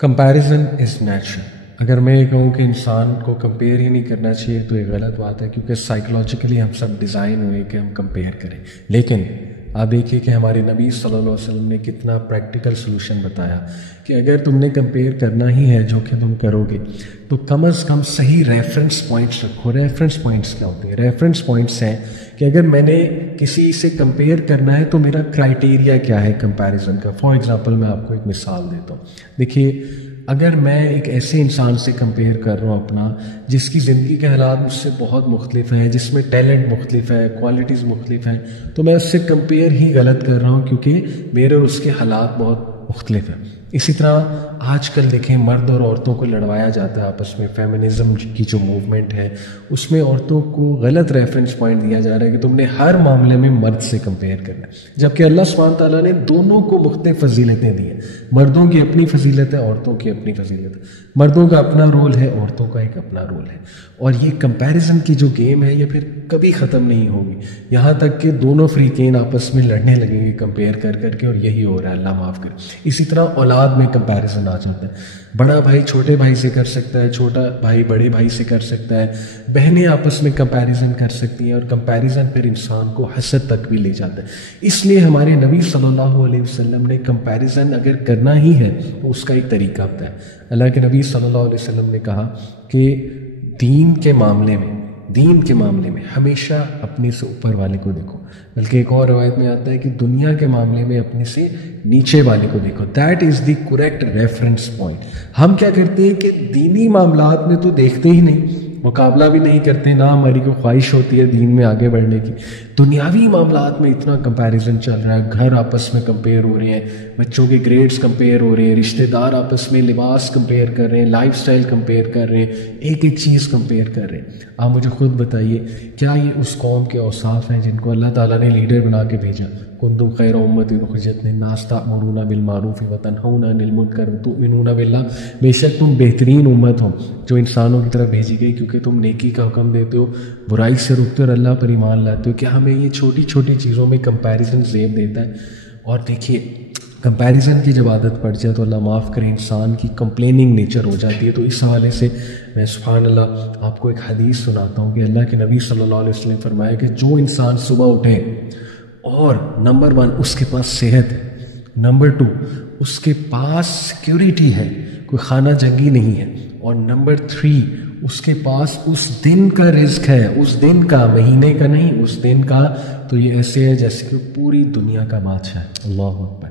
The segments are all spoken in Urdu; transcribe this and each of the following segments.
Comparison is natural. اگر میں یہ کہوں کہ انسان کو کمپیئر ہی نہیں کرنا چاہیے تو یہ غلط بات ہے، کیونکہ سائیکولوجیکلی ہم سب ڈیزائن ہوئے کہ ہم کمپیئر کریں. لیکن آپ دیکھیے کہ ہمارے نبی صلی اللہ علیہ وسلم نے کتنا پریکٹیکل سلوشن بتایا کہ اگر تم نے کمپیئر کرنا ہی ہے، جو کہ تم کرو گے، تو کم از کم صحیح ریفرنس پوائنٹس رکھو. ریفرنس پوائنٹس کیا ہوتے ہیں؟ ریفرنس پوائنٹس ہیں کہ اگر میں نے کسی سے کمپیئر کرنا ہے تو میرا کرائٹیریا کیا ہے کمپیریزن کا. فار ایگزامپل میں آپ کو ایک مثال دیتا ہوں. دیکھیے، اگر میں ایک ایسے انسان سے کمپیئر کر رہا ہوں اپنا جس کی زندگی کے حالات مجھ سے بہت مختلف ہیں، جس میں ٹیلنٹ مختلف ہے، کوالٹیز مختلف ہیں، تو میں اس سے کمپیئر ہی غلط کر رہا ہوں، کیونکہ میرے اور اس کے حالات بہت مختلف ہیں. اسی طرح آج کل دیکھیں مرد اور عورتوں کو لڑوایا جاتا ہے آپس میں. فیمنزم کی جو موومنٹ ہے اس میں عورتوں کو غلط ریفرنس پوائنٹ دیا جا رہا ہے کہ تم نے ہر معاملے میں مرد سے کمپیئر کرنا ہے، جبکہ اللہ سبحانہ تعالیٰ نے دونوں کو مختلف فضیلتیں دی ہیں. مردوں کی اپنی فضیلت ہے، عورتوں کی اپنی فضیلت ہے. مردوں کا اپنا رول ہے، عورتوں کا ایک اپنا رول ہے. اور یہ کمپیریزن کی جو گیم ہے یہ پھر کبھی ختم نہیں ہوگی، یہاں تک کہ دونوں فریقین آپس میں لڑنے لگیں گے کمپیئر کر کر کے، اور یہی ہو رہا ہے، اللہ معاف کرے. اسی طرح اولاد میں کمپیریزن آ جاتا ہے. بڑا بھائی چھوٹے بھائی سے کر سکتا ہے، چھوٹا بھائی بڑے بھائی سے کر سکتا ہے، بہنیں آپس میں کمپیریزن کر سکتی ہیں، اور کمپیریزن پھر انسان کو حسد تک بھی لے جاتا ہے. اس لیے ہمارے نبی صلی اللہ علیہ وسلم نے کمپیریزن اگر کرنا ہی ہے تو اس کا ایک طریقہ بتایا. اللہ کے نبی صلی اللہ علیہ وسلم نے کہا کہ دین کے معاملے میں ہمیشہ اپنے سے اوپر والے کو دیکھو، بلکہ ایک اور روایت میں آتا ہے کہ دنیا کے معاملے میں اپنے سے نیچے والے کو دیکھو. That is the correct reference point. ہم کیا کرتے ہیں کہ دینی معاملات میں تو دیکھتے ہی نہیں، مقابلہ بھی نہیں کرتے، نہ ہماری کوئی خواہش ہوتی ہے دین میں آگے بڑھنے کی. دنیاوی معاملات میں اتنا کمپیریزن چل رہا ہے، گھر آپس میں کمپیئر ہو رہے ہیں، بچوں کے گریڈز کمپیئر ہو رہے ہیں، رشتہ دار آپس میں لباس کمپیئر کر رہے ہیں، لائف سٹائل کمپیئر کر رہے ہیں، ایک ایک چیز کمپیئر کر رہے ہیں. آپ مجھے خود بتائیے، کیا یہ اس قوم کے اوصاف ہیں جن کو اللہ تعالیٰ نے لیڈر بنا کے بھیجا؟ کنتم خیر امۃ اخرجت للناس تأمرون بالمعروف وتنہون عن المنکر وتؤمنون باللہ. بے شک تم بہترین امت ہو جو انسانوں کی طرف بھیجی گئی، کیونکہ تم نیکی کا حکم دیتے ہو، برائی سے روکتے ہو اور اللہ پر ایمان لاتے ہو. کیا ہمیں یہ چھوٹی چھوٹی چیزوں میں کمپیریزن زیب دیتا ہے؟ اور دیکھیے، کمپیریزن کی جب عادت پڑ جائے تو اللہ معاف کرے انسان کی کمپلیننگ نیچر ہو جاتی ہے. تو اس حوالے سے میں سبحان اللہ آپ کو ایک حدیث سناتا ہوں کہ اللہ کے نبی صلی اللہ علیہ وسلم نے فرمایا کہ جو انسان صبح اٹھے اور نمبر 1 اس کے پاس صحت ہے، نمبر 2 اس کے پاس سیکیورٹی ہے، کوئی خانہ جنگی نہیں ہے، اور نمبر 3 اس کے پاس اس دن کا رزق ہے، اس دن کا، مہینے کا نہیں، اس دن کا، تو یہ ایسے ہے جیسے کہ پوری دنیا کا بادشاہ ہے. اللہ اکبر.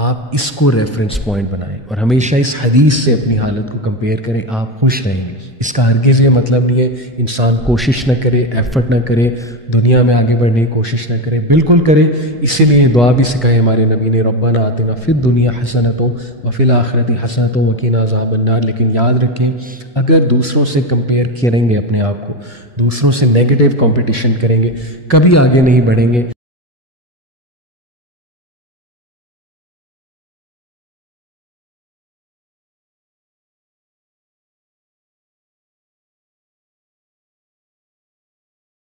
آپ اس کو ریفرنس پوائنٹ بنائیں اور ہمیشہ اس حدیث سے اپنی حالت کو کمپیئر کریں، آپ خوش رہیں گے. اس کا ہرگز یہ مطلب نہیں ہے انسان کوشش نہ کرے، ایفرٹ نہ کرے، دنیا میں آگے بڑھنے کی کوشش نہ کرے. بالکل کرے. اسی لیے دعا بھی سکھائی ہمارے نبی نے، ربنا آتنا فی الدنیا حسنۃ وفی الآخرۃ حسنۃ وقنا عذاب النار. لیکن یاد رکھیں، اگر دوسروں سے کمپیئر کریں گے اپنے آپ کو، دوسروں سے نیگیٹو کمپٹیشن کریں گے، کبھی آگے نہیں بڑھیں گے.